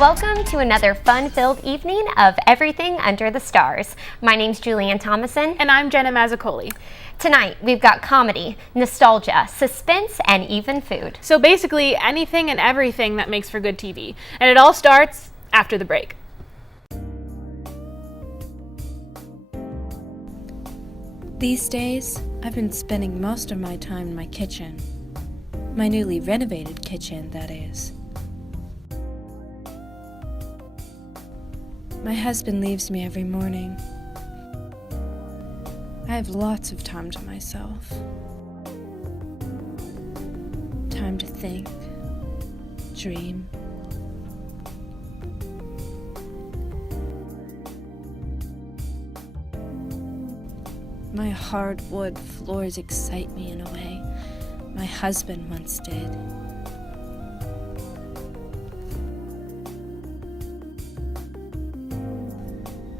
Welcome to another fun-filled evening of Everything Under the Stars. My name's Julianne Thomason. And I'm Jenna Mazzacoli. Tonight, we've got comedy, nostalgia, suspense, and even food. So basically, anything and everything that makes for good TV. And it all starts after the break. These days, I've been spending most of my time in my kitchen. My newly renovated kitchen, that is. My husband leaves me every morning. I have lots of time to myself. Time to think, dream. My hardwood floors excite me in a way my husband once did.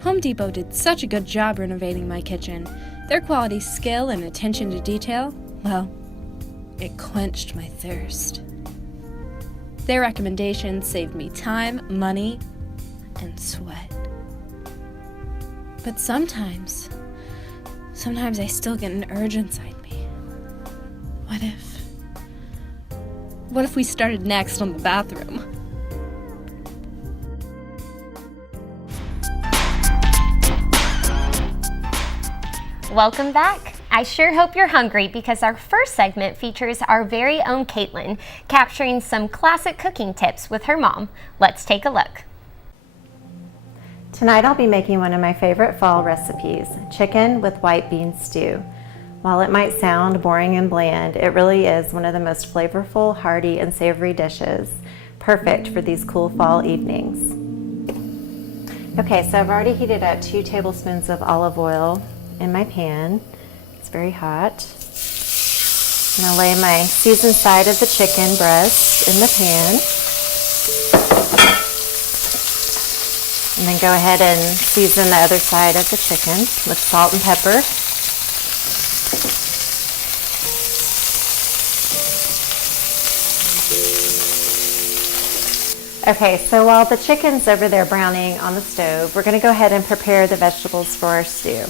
Home Depot did such a good job renovating my kitchen. Their quality skill and attention to detail, well, it quenched my thirst. Their recommendations saved me time, money, and sweat. But sometimes I still get an urge inside me. What if we started next on the bathroom? Welcome back. I sure hope you're hungry because our first segment features our very own Kaitlyn, capturing some classic cooking tips with her mom. Let's take a look. Tonight I'll be making one of my favorite fall recipes, chicken with white bean stew. While it might sound boring and bland, it really is one of the most flavorful, hearty, and savory dishes, perfect for these cool fall evenings. Okay, so I've already heated up 2 tablespoons of olive oil in my pan. It's very hot. I'm gonna lay my seasoned side of the chicken breast in the pan. And then go ahead and season the other side of the chicken with salt and pepper. Okay, so while the chicken's over there browning on the stove, we're gonna go ahead and prepare the vegetables for our stew.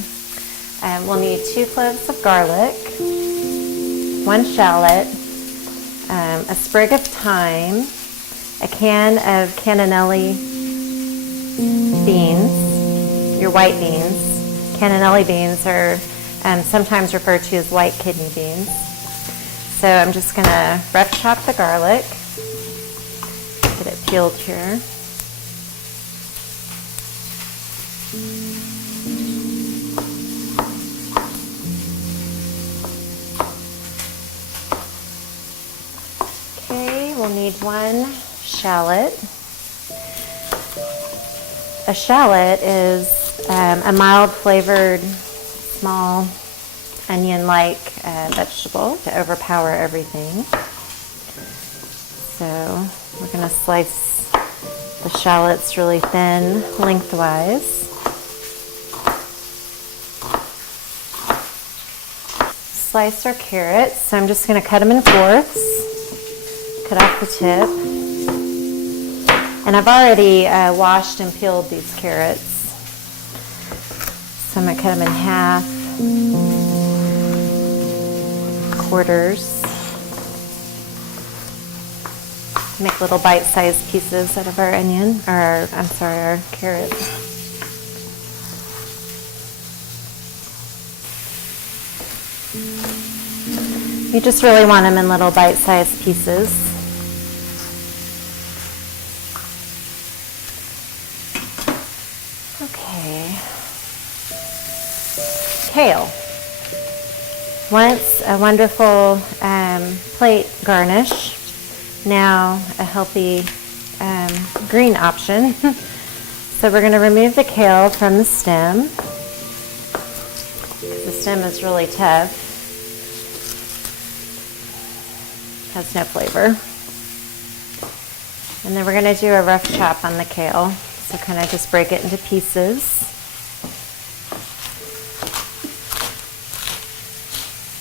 We'll need 2 cloves of garlic, 1 shallot, a sprig of thyme, a can of cannellini beans, your white beans. Cannellini beans are sometimes referred to as white kidney beans. So I'm just gonna rough chop the garlic, get it peeled here. We'll need 1 shallot. A shallot is a mild flavored, small onion-like vegetable to overpower everything. So we're going to slice the shallots really thin lengthwise. Slice our carrots, so I'm just going to cut them in fourths. Cut off the tip. And I've already washed and peeled these carrots. So I'm going to cut them in half, quarters. Make little bite-sized pieces out of our onion, or our carrot. You just really want them in little bite-sized pieces. Okay. Kale. Once a wonderful plate garnish, now a healthy green option. So we're going to remove the kale from the stem, because the stem is really tough. Has no flavor. And then we're going to do a rough chop on the kale. So kind of just break it into pieces.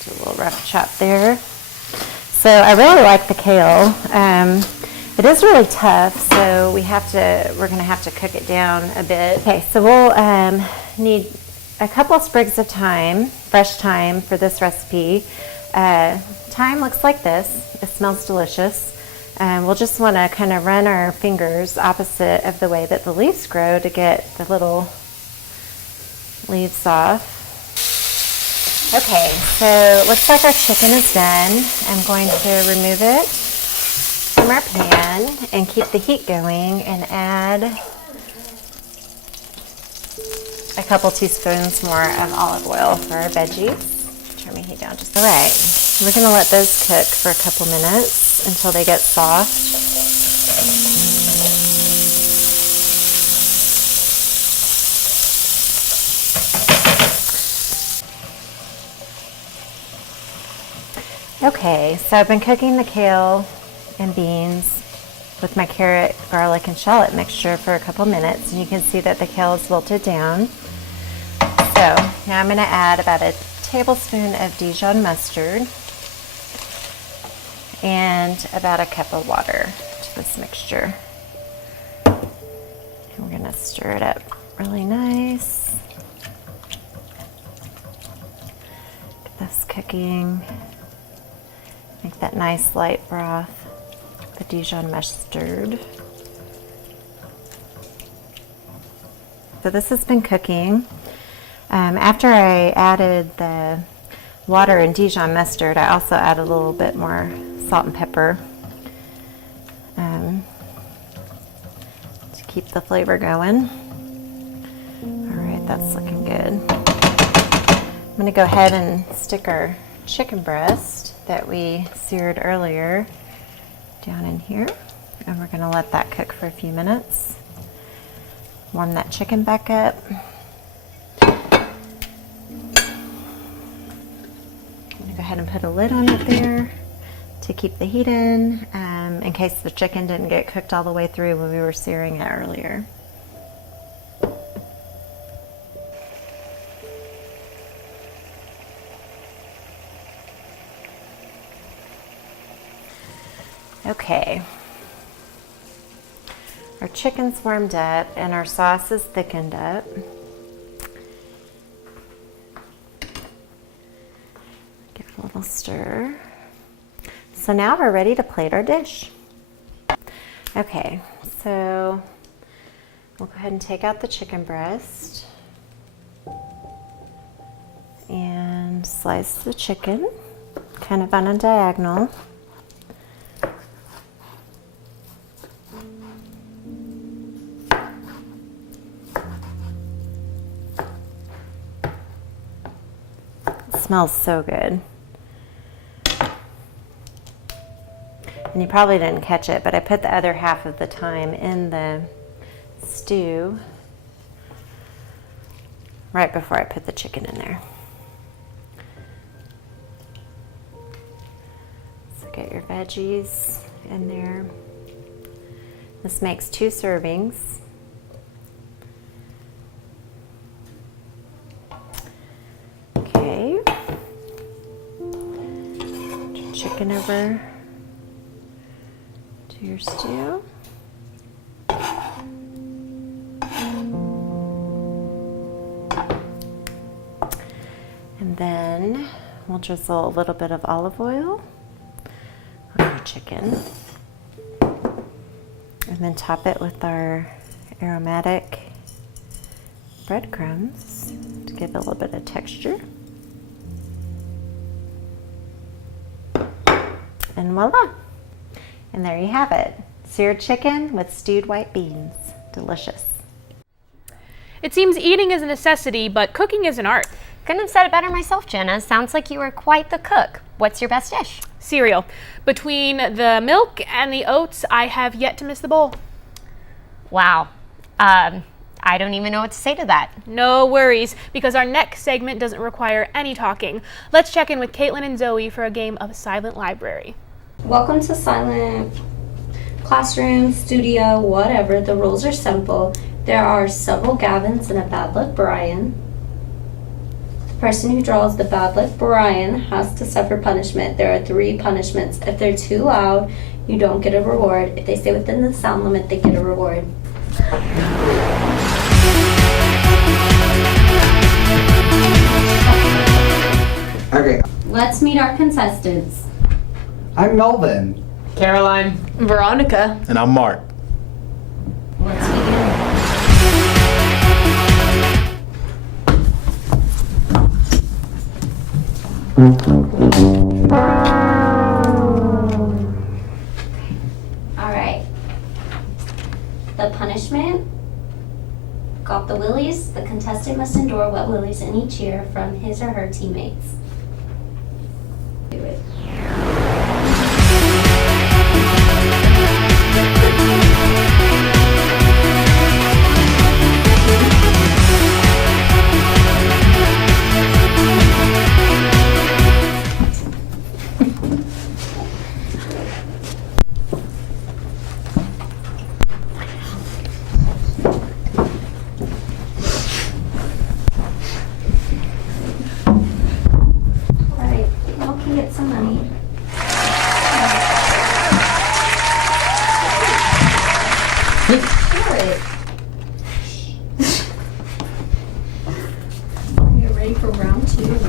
Do a little rough chop there. So I really like the kale. It is really tough, so we're gonna have to cook it down a bit. Okay, so we'll need a couple of sprigs of thyme, fresh thyme for this recipe. Thyme looks like this. It smells delicious. We'll just want to kind of run our fingers opposite of the way that the leaves grow to get the little leaves off. Okay, so it looks like our chicken is done. I'm going to remove it from our pan and keep the heat going and add a couple teaspoons more of olive oil for our veggies. Turn my heat down just all right. We're going to let those cook for a couple minutes until they get soft. Okay, so I've been cooking the kale and beans with my carrot, garlic, and shallot mixture for a couple minutes, and you can see that the kale is wilted down. So now I'm going to add about a tablespoon of Dijon mustard and about a cup of water to this mixture. And we're going to stir it up really nice. Get this cooking. Make that nice light broth, the Dijon mustard. So this has been cooking. After I added the water and Dijon mustard, I also added a little bit more salt and pepper to keep the flavor going. All right, that's looking good. I'm going to go ahead and stick our chicken breast that we seared earlier down in here, and we're going to let that cook for a few minutes. Warm that chicken back up. I'm going to go ahead and put a lid on it there to keep the heat in case the chicken didn't get cooked all the way through when we were searing it earlier. Okay, our chicken's warmed up and our sauce is thickened up. Give it a little stir. So now we're ready to plate our dish. Okay, so we'll go ahead and take out the chicken breast and slice the chicken kind of on a diagonal. Smells so good. And you probably didn't catch it, but I put the other half of the thyme in the stew right before I put the chicken in there. So get your veggies in there. This makes 2 servings. Okay. Chicken over to your stew. And then we'll drizzle a little bit of olive oil on your chicken. And then top it with our aromatic breadcrumbs to give it a little bit of texture. And voila! And there you have it. Seared chicken with stewed white beans. Delicious. It seems eating is a necessity, but cooking is an art. Couldn't have said it better myself, Jenna. Sounds like you were quite the cook. What's your best dish? Cereal. Between the milk and the oats, I have yet to miss the bowl. Wow. I don't even know what to say to that. No worries, because our next segment doesn't require any talking. Let's check in with Kaitlyn and Zoe for a game of Silent Library. Welcome to Silent Classroom, Studio, whatever. The rules are simple. There are several Gavins and a bad luck Brian. Person who draws the bad luck Brian has to suffer punishment. There are 3 punishments. If they're too loud, you don't get a reward. If they stay within the sound limit, they get a reward. Okay, Let's meet our contestants. I'm Melvin. Caroline. Veronica. And I'm Mark. Let's begin. All right. The punishment. Got the willies. The contestant must endure wet willies in each year from his or her teammates. Do it. All right, y'all can get some money. Share it. You're ready for round 2.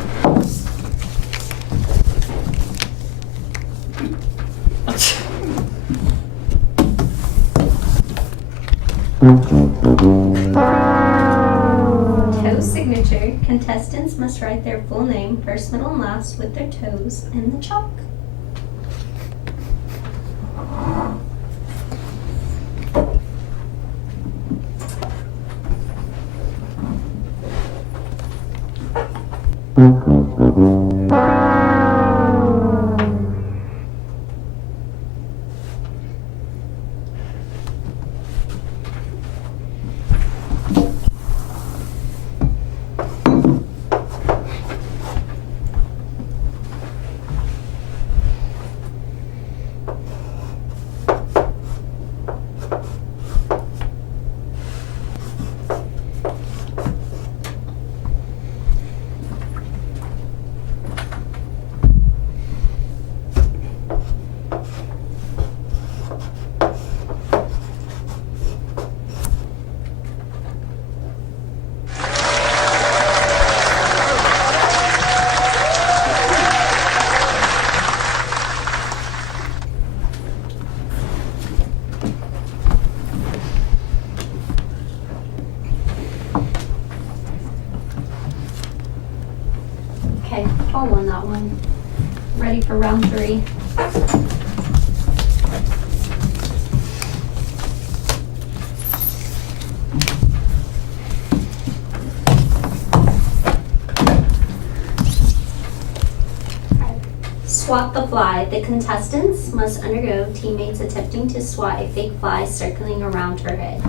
Toe signature. Contestants must write their full name, first, middle, and last, with their toes in the chalk. Okay, Paul won that one. Ready for round 3. Swat the fly. The contestants must undergo teammates attempting to swat a fake fly circling around her head.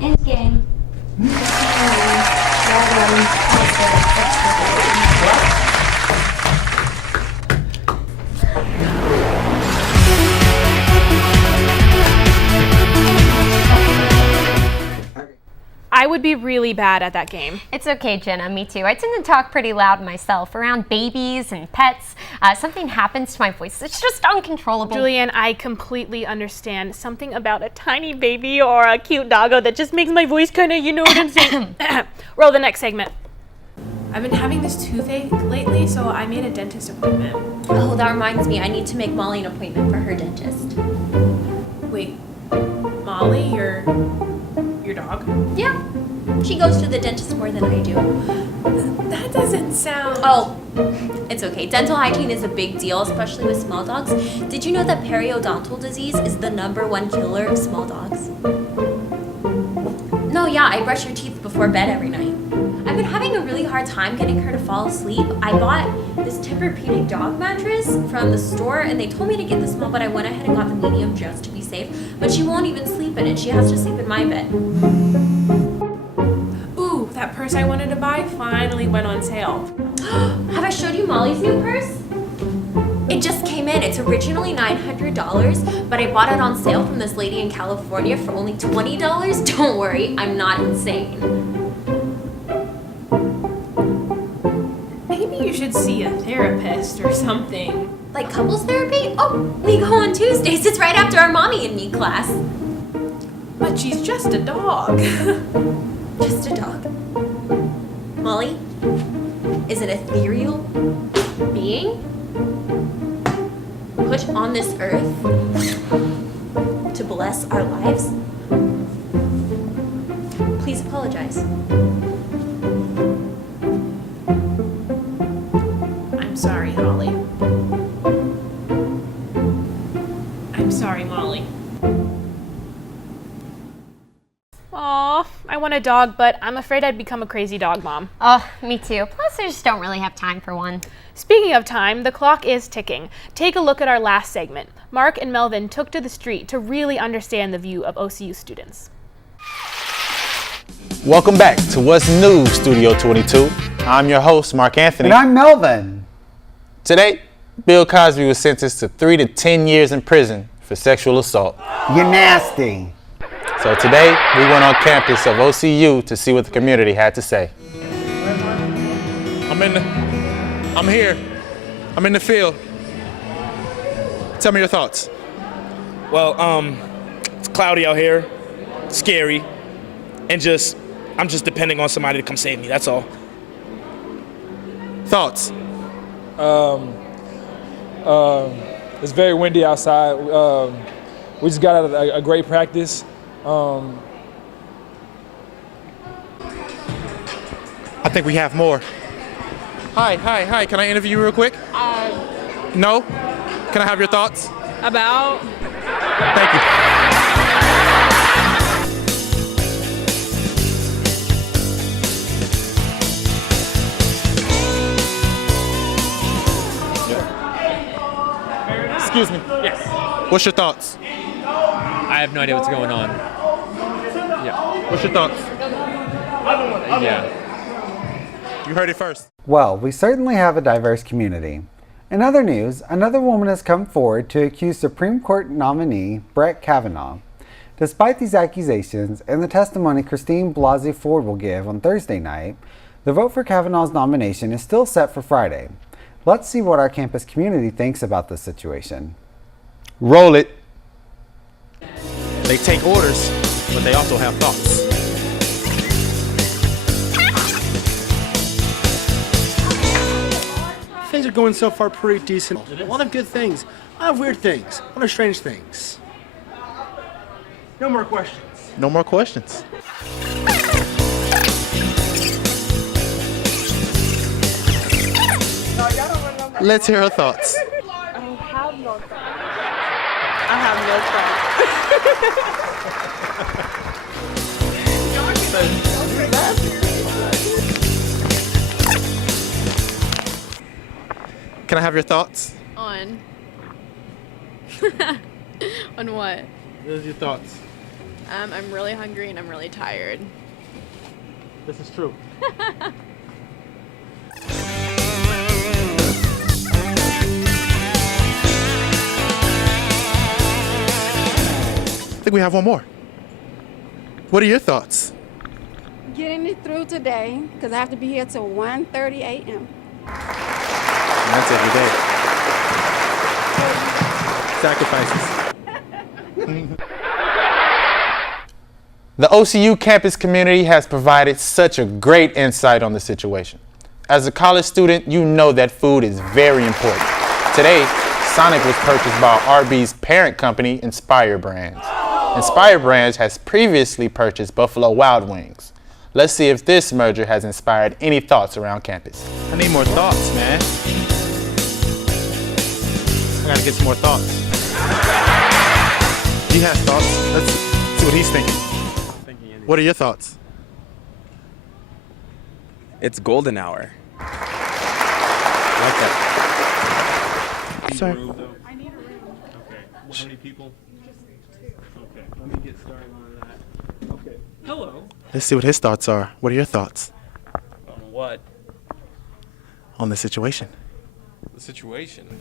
End game. I would be really bad at that game. It's okay, Jenna, me too. I tend to talk pretty loud myself around babies and pets. Something happens to my voice. It's just uncontrollable. Julianne, I completely understand. Something about a tiny baby or a cute doggo that just makes my voice kind of, you know what I'm saying? Roll the next segment. I've been having this toothache lately, so I made a dentist appointment. Oh, that reminds me. I need to make Molly an appointment for her dentist. Wait, Molly, your dog? Yeah. She goes to the dentist more than I do. That doesn't sound... Oh, it's okay. Dental hygiene is a big deal, especially with small dogs. Did you know that periodontal disease is the #1 killer of small dogs? No, yeah, I brush her teeth before bed every night. I've been having a really hard time getting her to fall asleep. I bought this Tempur-Pedic dog mattress from the store, and they told me to get the small, but I went ahead and got the medium just to be safe. But she won't even sleep in it. She has to sleep in my bed. Ooh, that purse I wanted to buy finally went on sale. Have I showed you Molly's new purse? It just came in. It's originally $900, but I bought it on sale from this lady in California for only $20. Don't worry, I'm not insane. Maybe you should see a therapist or something. Like couples therapy? Oh, we go on Tuesdays. It's right after our mommy and me class. But she's just a dog. Just a dog. Molly, is an ethereal being put on this earth to bless our lives. Please apologize. I'm sorry, Holly. I'm sorry, Molly. Aw, I want a dog, but I'm afraid I'd become a crazy dog mom. Oh, me too. Plus, I just don't really have time for one. Speaking of time, the clock is ticking. Take a look at our last segment. Mark and Melvin took to the street to really understand the view of OCU students. Welcome back to What's New, Studio 22. I'm your host, Mark Anthony. And I'm Melvin. Today, Bill Cosby was sentenced to 3 to 10 years in prison for sexual assault. You're nasty. So today, we went on campus of OCU to see what the community had to say. I'm here. I'm in the field. Tell me your thoughts. Well, it's cloudy out here, scary, and I'm just depending on somebody to come save me, that's all. Thoughts? It's very windy outside. We just got out of a great practice. I think we have more. Hi. Can I interview you real quick? No? Can I have your thoughts? About? Thank you. Excuse me. Yes. What's your thoughts? I have no idea what's going on. Yeah. What's your thoughts? Yeah. You heard it first. Well, we certainly have a diverse community. In other news, another woman has come forward to accuse Supreme Court nominee Brett Kavanaugh. Despite these accusations and the testimony Christine Blasey Ford will give on Thursday night, the vote for Kavanaugh's nomination is still set for Friday. Let's see what our campus community thinks about this situation. Roll it. They take orders, but they also have thoughts. Things are going so far pretty decent. A lot of good things. A lot of weird things. A lot of strange things. No more questions. No more questions. Let's hear her thoughts. I have no thoughts. I have no Can I have your thoughts? On. On what? What are your thoughts? I'm really hungry and I'm really tired. This is true. I think we have one more. What are your thoughts? Getting it through today, because I have to be here till 1:30 a.m. And that's every day. Sacrifices. The OCU campus community has provided such a great insight on the situation. As a college student, you know that food is very important. Today, Sonic was purchased by Arby's parent company, Inspire Brands. Inspire Brands has previously purchased Buffalo Wild Wings. Let's see if this merger has inspired any thoughts around campus. I need more thoughts, man. I gotta get some more thoughts. He has thoughts. Let's see what he's thinking. What are your thoughts? It's golden hour. I like that. Sir. I need a room. Okay. How many people? Just 2. Okay. Let me get started on that. Okay. Hello. Let's see what his thoughts are. What are your thoughts On what? on the situation? The situation.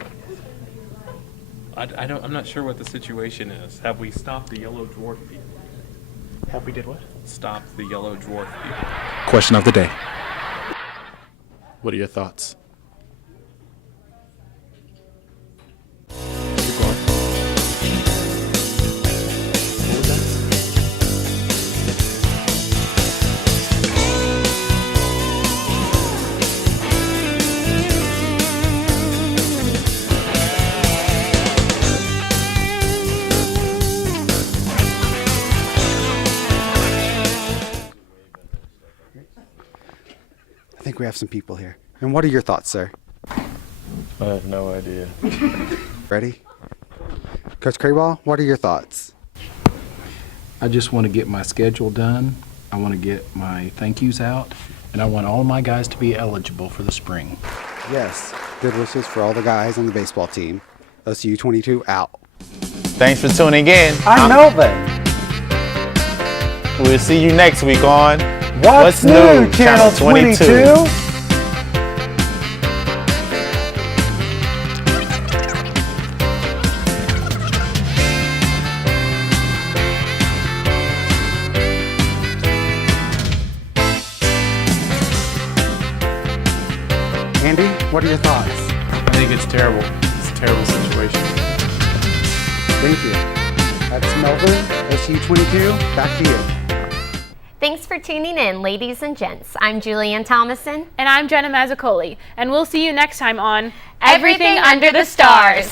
I'm not sure what the situation is. Have we stopped the yellow dwarf people? Have we did what? Stopped the yellow dwarf people. Question of the day. What are your thoughts? Keep going. What was that? I think we have some people here. And what are your thoughts, sir? I have no idea. Ready? Coach Crayball, what are your thoughts? I just want to get my schedule done. I want to get my thank yous out. And I want all my guys to be eligible for the spring. Yes, good wishes for all the guys on the baseball team. OSU 22 out. Thanks for tuning in. I know that. We'll see you next week on What's New, Channel 22? Andy, what are your thoughts? I think it's terrible. It's a terrible situation. Thank you. That's Melvin, OSU 22. Back to you. Thanks for tuning in, ladies and gents. I'm Julianne Thomason. And I'm Jenna Mazzacoli. And we'll see you next time on Everything Under the Stars.